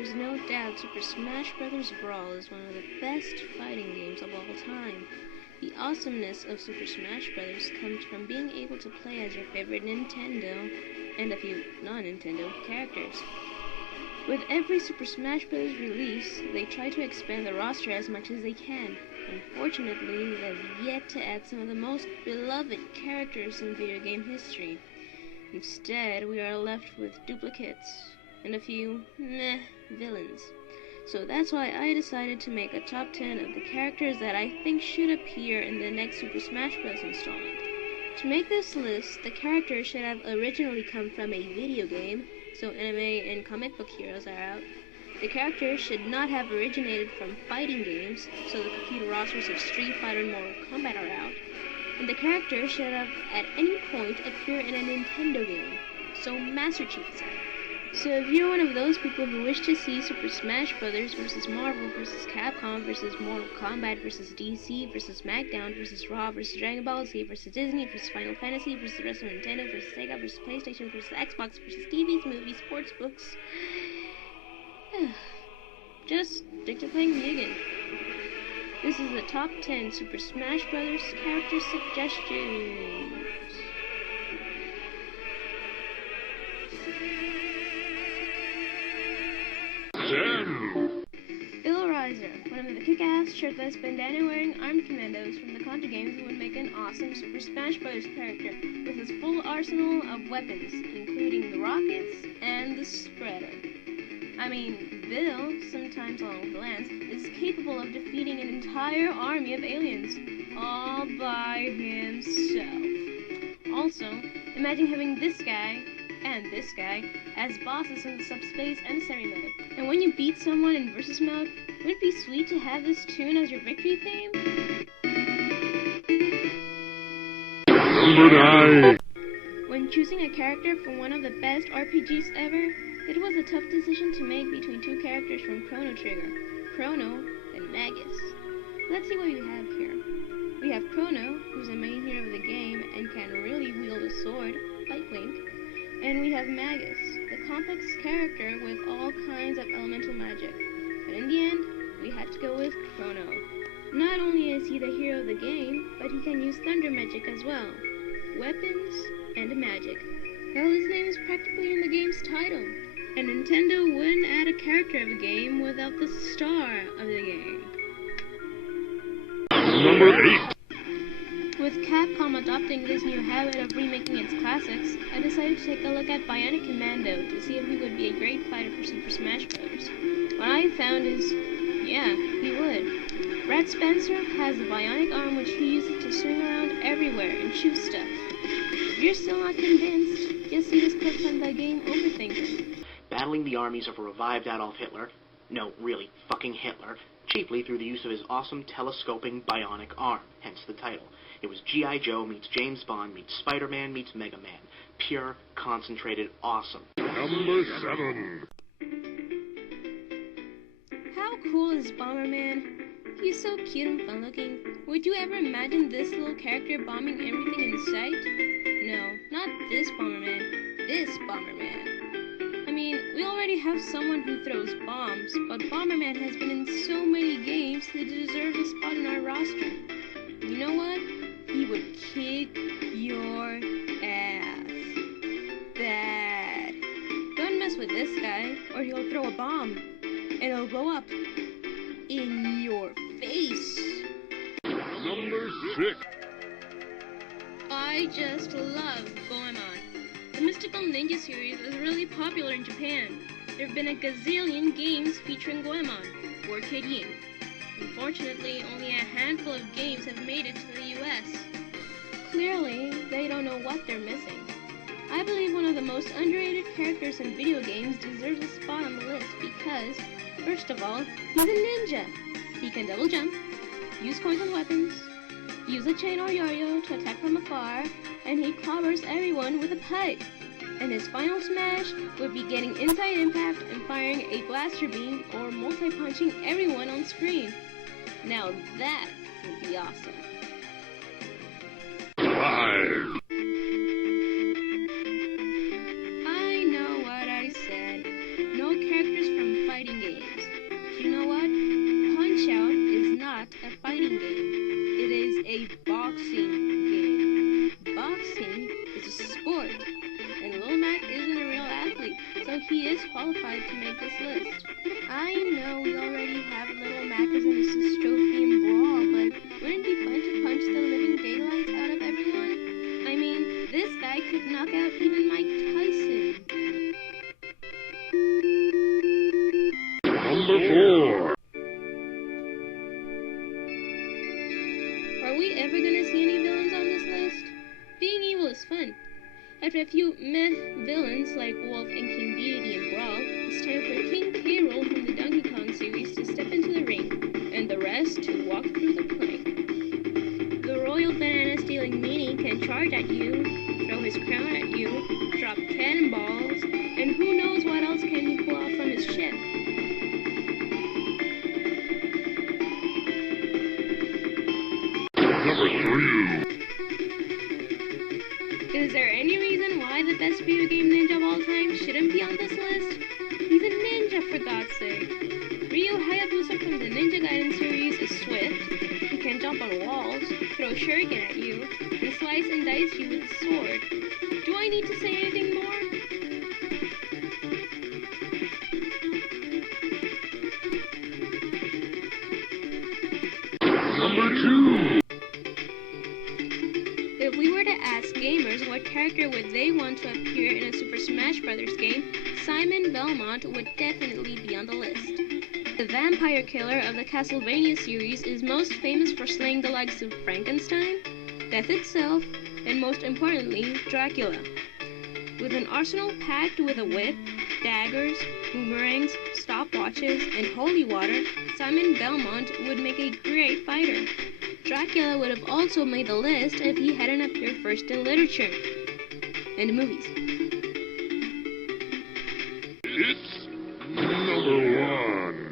There's no doubt Super Smash Bros. Brawl is one of the best fighting games of all time. The awesomeness of Super Smash Bros. Comes from being able to play as your favorite Nintendo and a few non-Nintendo characters. With every Super Smash Bros. Release, they try to expand the roster as much as they can. Unfortunately, they've yet to add some of the most beloved characters in video game history. Instead, we are left with duplicates and a few villains. So that's why I decided to make a top 10 of the characters that I think should appear in the next Super Smash Bros. Installment. To make this list, the characters should have originally come from a video game, so anime and comic book heroes are out. The characters should not have originated from fighting games, so the computer rosters of Street Fighter and Mortal Kombat are out. And the characters should have at any point appeared in a Nintendo game, so Master Chief is out. So if you're one of those people who wish to see Super Smash Bros. Versus Marvel versus Capcom versus Mortal Kombat versus DC versus SmackDown versus Raw versus Dragon Ball Z versus Disney versus Final Fantasy versus the rest of Nintendo versus Sega versus PlayStation versus Xbox versus TVs, movies, sports, books, just stick to playing video games. This is the top 10 Super Smash Bros. Character suggestions. Bill Reiser, one of the kick-ass, shirtless, bandana-wearing armed commandos from the Contra games, would make an awesome Super Smash Bros. Character with his full arsenal of weapons, including the rockets and the spreader. I mean, Bill, sometimes along with Lance, is capable of defeating an entire army of aliens, all by himself. Also, imagine having this guy and this guy as bosses in the subspace emissary mode. And when you beat someone in versus mode, wouldn't it be sweet to have this tune as your victory theme? Number 9. When choosing a character for one of the best RPGs ever, it was a tough decision to make between two characters from Chrono Trigger, Chrono and Magus. Let's see what we have here. We have Chrono, who's the main hero of the game and can really wield a sword, like Link. And we have Magus, the complex character with all kinds of elemental magic. But in the end, we had to go with Chrono. Not only is he the hero of the game, but he can use thunder magic as well. Weapons and magic. Hell, his name is practically in the game's title. And Nintendo wouldn't add a character of a game without the star of the game. Number 8. With Capcom adopting this new habit of remaking its classics, I decided to take a look at Bionic Commando to see if he would be a great fighter for Super Smash Bros. What I found is, yeah, he would. Brad Spencer has a bionic arm which he uses to swing around everywhere and shoot stuff. If you're still not convinced, just see this clip from the game Overthinker. Battling the armies of a revived Adolf Hitler, no, really, fucking Hitler, chiefly through the use of his awesome telescoping bionic arm, hence the title. It was G.I. Joe meets James Bond meets Spider-Man meets Mega Man. Pure, concentrated awesome. Number 7. How cool is Bomberman? He's so cute and fun-looking. Would you ever imagine this little character bombing everything in sight? No, not this Bomberman. This Bomberman. I mean, we already have someone who throws bombs, but Bomberman has been in so many games that he deserves a spot in our roster. You know what? He would kick your ass. Bad. Don't mess with this guy, or he'll throw a bomb, and it'll blow up in your face. Number 6. I just love Goemon. The Mystical Ninja series is really popular in Japan. There have been a gazillion games featuring Goemon, or Kid Yin. Unfortunately, only a handful of games have made it to the US. Clearly, they don't know what they're missing. I believe one of the most underrated characters in video games deserves a spot on the list because, first of all, he's a ninja. He can double jump, use coins and weapons, use a chain or yo-yo to attack from afar, and he clobbers everyone with a pipe. And his final smash would be getting inside impact and firing a blaster beam or multi-punching everyone on screen. Now that would be awesome. 5. I know what I said. No characters from fighting Are we ever gonna see any villains on this list? Being evil is fun. After a few meh villains like Wolf and King Dedede in Brawl, it's time for King K. Rool from the Donkey Kong series to step into the ring, and the rest to walk through the plank. The royal banana-stealing meanie can charge at you, throw his crown at you, drop cannonballs, and who knows what else can he pull off from his ship. Number 3. Is there any reason why the best video game ninja of all time shouldn't be on this list? He's a ninja, for God's sake. Ryu Hayabusa from the Ninja Gaiden series is swift. He can jump on walls, throw shuriken at you, and slice and dice you with a sword. Do I need to say anything more? Number 2. If we were to ask gamers what character would they want to appear in a Super Smash Bros. Game, Simon Belmont would definitely be on the list. The vampire killer of the Castlevania series is most famous for slaying the likes of Frankenstein, Death itself, and most importantly, Dracula. With an arsenal packed with a whip, daggers, boomerangs, stopwatches, and holy water, Simon Belmont would make a great fighter. Dracula would have also made the list if he hadn't appeared first in literature and movies. It's number 1.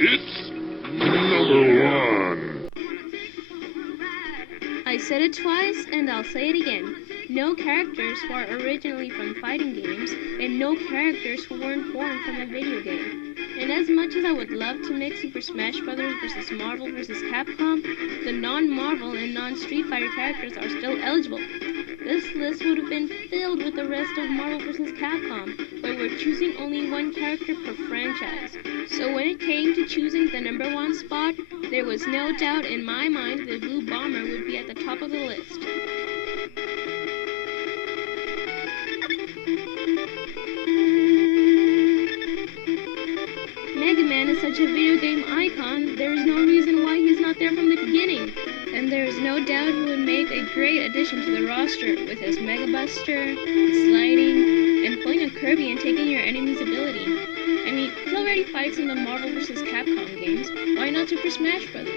It's number 1. I said it twice, and I'll say it again. No characters who are originally from fighting games, and no characters who weren't born from a video game. And as much as I would love to make Super Smash Bros. Versus Marvel vs. Capcom, the non-Marvel and non-Street Fighter characters are still eligible. This list would have been filled with the rest of Marvel vs. Capcom, but we're choosing only one character per franchise. So when it came to choosing the number 1 spot, there was no doubt in my mind that Blue Bomber would be at the top of the list. Mega Man is such a video game icon, there is no reason why he's not there from the beginning. And there is no doubt he would make a great addition to the roster with his Mega Buster, sliding, and pulling a Kirby and taking your enemy's ability. I mean, he already fights in the Marvel vs. Capcom games, why not Super Smash Bros.?